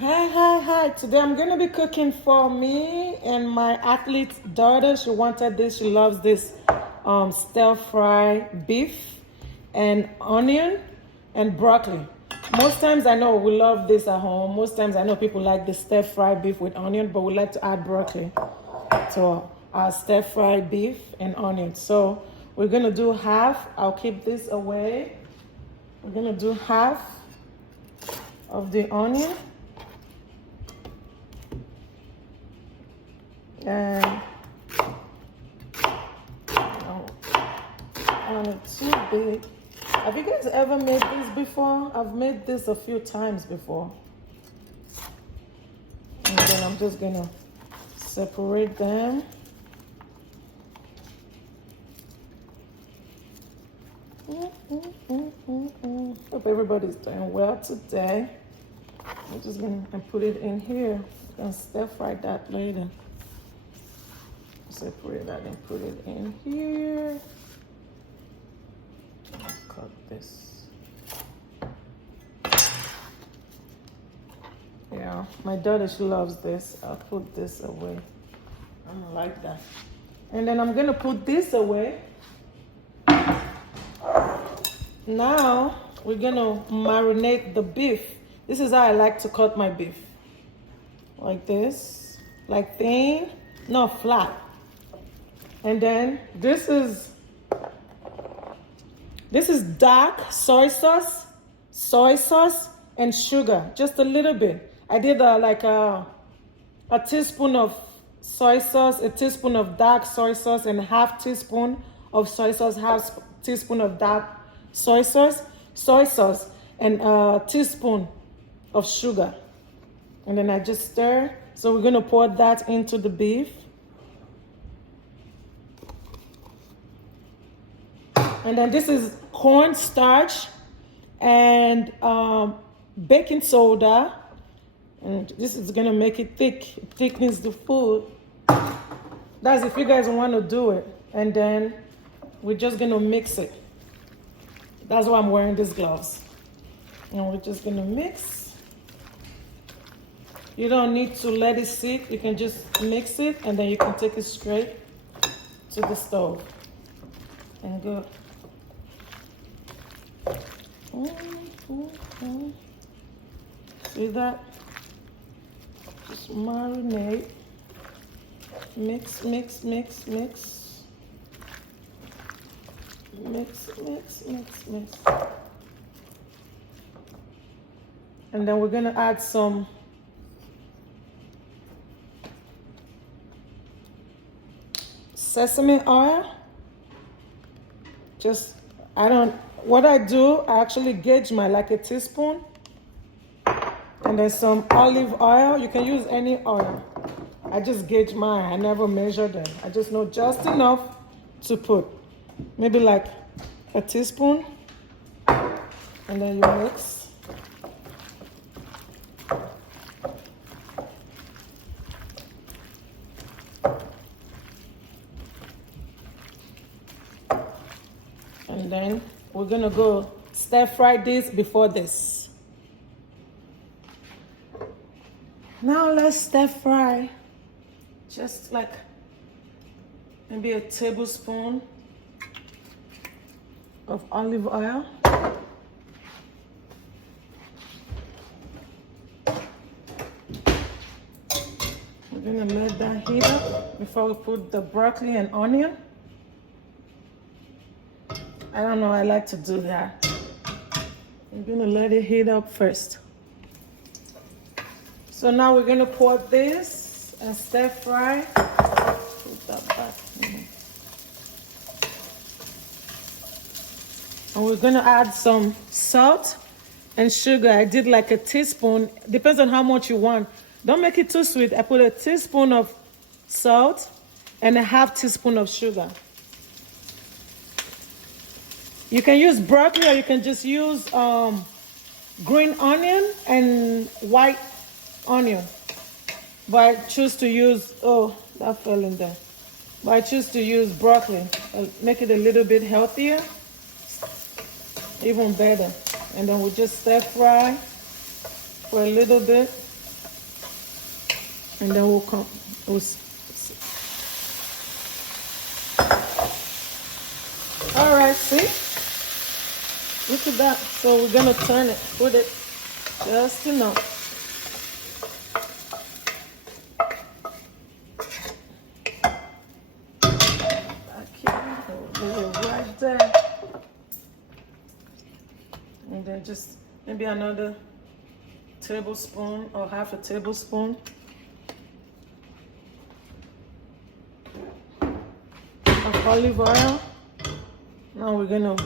Hi. Today I'm going to be cooking for me and my athlete's daughter. She wanted this. She loves this stir fry beef and onion and broccoli. Most times I know we love this at home. Most times I know people like the stir fry beef with onion, but we like to add broccoli to our stir fry beef and onion. So we're going to do half. I'll keep this away. We're going to do half of the onion. And on it too big. Have you guys ever made this before? I've made this a few times before. And then I'm just gonna separate them. Hope everybody's doing well today. I'm just gonna put it in here. I'm gonna stir fry that later. Separate that and put it in here. Cut this. Yeah, my daughter, she loves this. I'll put this away. I don't like that. And then I'm gonna put this away. Now we're gonna marinate the beef. This is how I like to cut my beef. Like this, like thin, not flat. And then this is dark soy sauce and sugar, just a little bit. I did like a teaspoon of soy sauce, a teaspoon of dark soy sauce, and a half teaspoon of soy sauce, half teaspoon of dark soy sauce, and a teaspoon of sugar. And then I just stir. So we're gonna pour that into the beef. And then this is cornstarch and baking soda. And this is gonna make it thick. It thickens the food. That's if you guys want to do it. And then we're just gonna mix it. That's why I'm wearing these gloves. And we're just gonna mix. You don't need to let it sit. You can just mix it and then you can take it straight to the stove. And go. See that? Just marinate. Mix. And then we're gonna add some sesame oil. What I do, I actually gauge my like a teaspoon. And then some olive oil. You can use any oil. I just gauge mine. I never measure them. I just know just enough to put. Maybe like a teaspoon. And then you mix. And then we're gonna go stir fry this before this. Now let's stir fry just like maybe a tablespoon of olive oil. We're gonna let that heat up before we put the broccoli and onion. I don't know, I like to do that. I'm gonna let it heat up first. So now we're gonna pour this and stir fry. Put that back. And we're gonna add some salt and sugar. I did like a teaspoon, depends on how much you want. Don't make it too sweet. I put a teaspoon of salt and a half teaspoon of sugar. You can use broccoli or you can just use green onion and white onion. But I choose to use, oh, that fell in there. But I choose to use broccoli. I'll make it a little bit healthier, even better. And then we just stir fry for a little bit. And then all right, see? Look at that. So we're gonna turn it, put it just enough. Right there. And then just maybe another tablespoon or half a tablespoon of olive oil. Now we're gonna,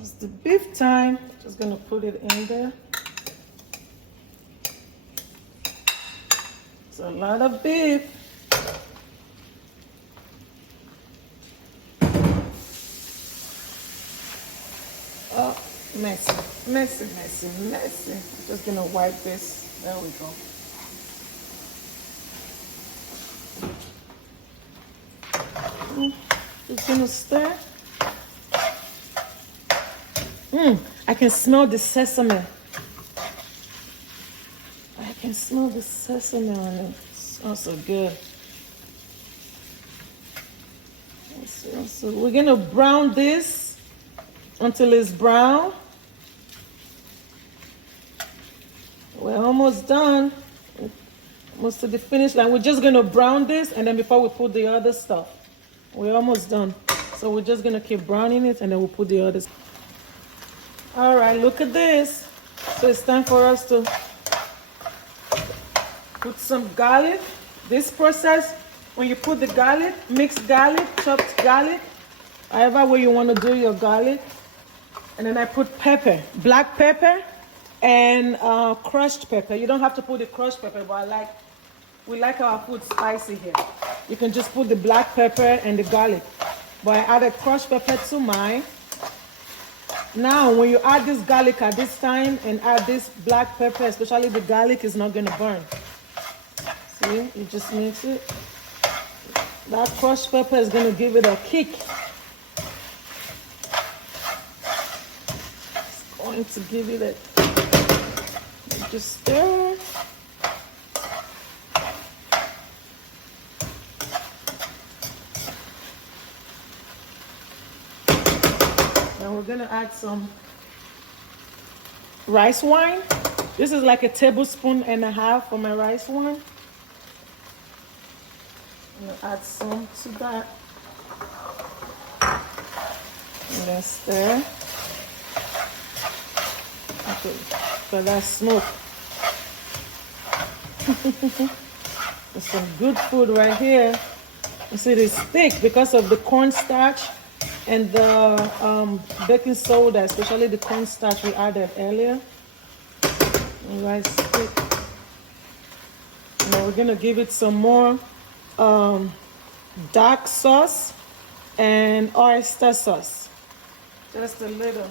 it's the beef time. Just gonna put it in there. It's a lot of beef. Oh, messy, messy, messy, messy. I'm just gonna wipe this. There we go. Just gonna stir. I can smell the sesame. I can smell the sesame on it. It smells so good. So we're gonna brown this until it's brown. We're almost done. Almost to the finish line. We're just gonna brown this, and then before we put the other stuff. We're almost done. So we're just gonna keep browning it, and then we'll put the others. All right, look at this. So it's time for us to put some garlic. This process, when you put the garlic, mixed garlic, chopped garlic, however way you want to do your garlic. And then I put pepper, black pepper, and crushed pepper. You don't have to put the crushed pepper, but we like our food spicy here. You can just put the black pepper and the garlic. But I added crushed pepper to mine. Now, when you add this garlic at this time and add this black pepper, especially the garlic, is not going to burn. See, you just mix it. That crushed pepper is going to give it a kick. It's going to give it a... Just stir. Now we're gonna add some rice wine. This is like a tablespoon and a half for my rice wine. I'm gonna add some to that. And then stir. Okay, so that's smoke. There's some good food right here. You see, it's thick because of the cornstarch and the baking soda, especially the cornstarch we added earlier. And rice thick. Now we're gonna give it some more dark sauce and oyster sauce. Just a little.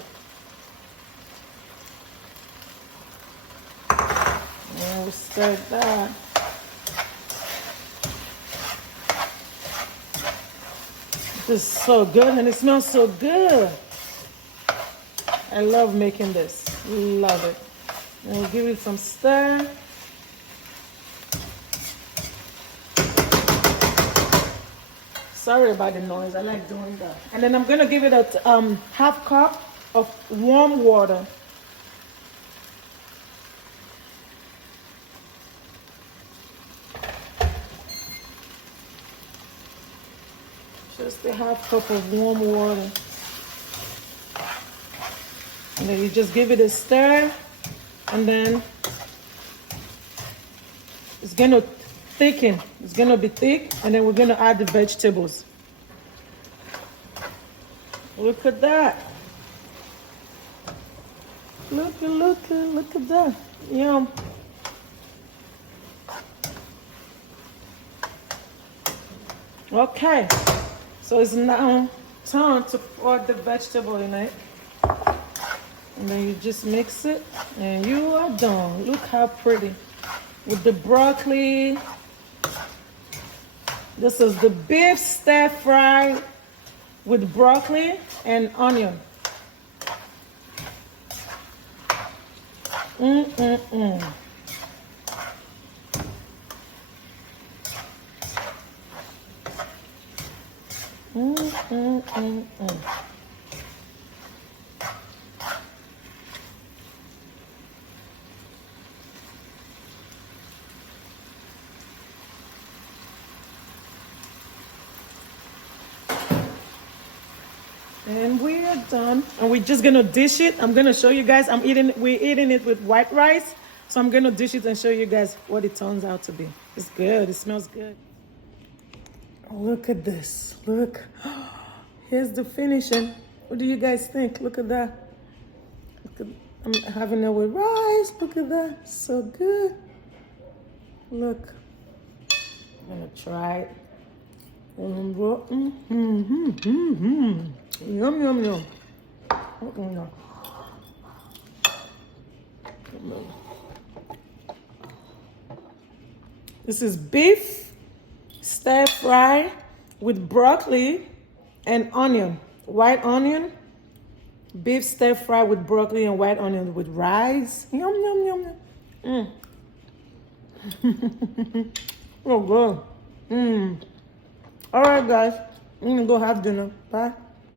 And we'll stir that. This is so good and it smells so good. I love making this. Love it. And we'll give it some stir. Sorry about the noise. I like doing that. And then I'm gonna give it a half cup of warm water. Just a half cup of warm water. And then you just give it a stir, and then it's gonna thicken. It's gonna be thick, and then we're gonna add the vegetables. Look at that. Look at that. Yum. Okay. So it's now time to pour the vegetable in it. And then you just mix it and you are done. Look how pretty. With the broccoli. This is the beef stir fry with broccoli and onion. And we are done. And we're just gonna dish it. I'm gonna show you guys. We're eating it with white rice. So I'm gonna dish it and show you guys what it turns out to be. It's good. It smells good. Look at this. Look. Here's the finishing. What do you guys think? Look at that. I'm having it with rice. Look at that. So good. Look. I'm gonna try it. Yum, yum, yum. This is beef stir fry with broccoli and onion, white onion. Beef stir fry with broccoli and white onion with rice. Yum, yum, yum, yum. Oh, good. All right, guys. I'm gonna go have dinner. Bye.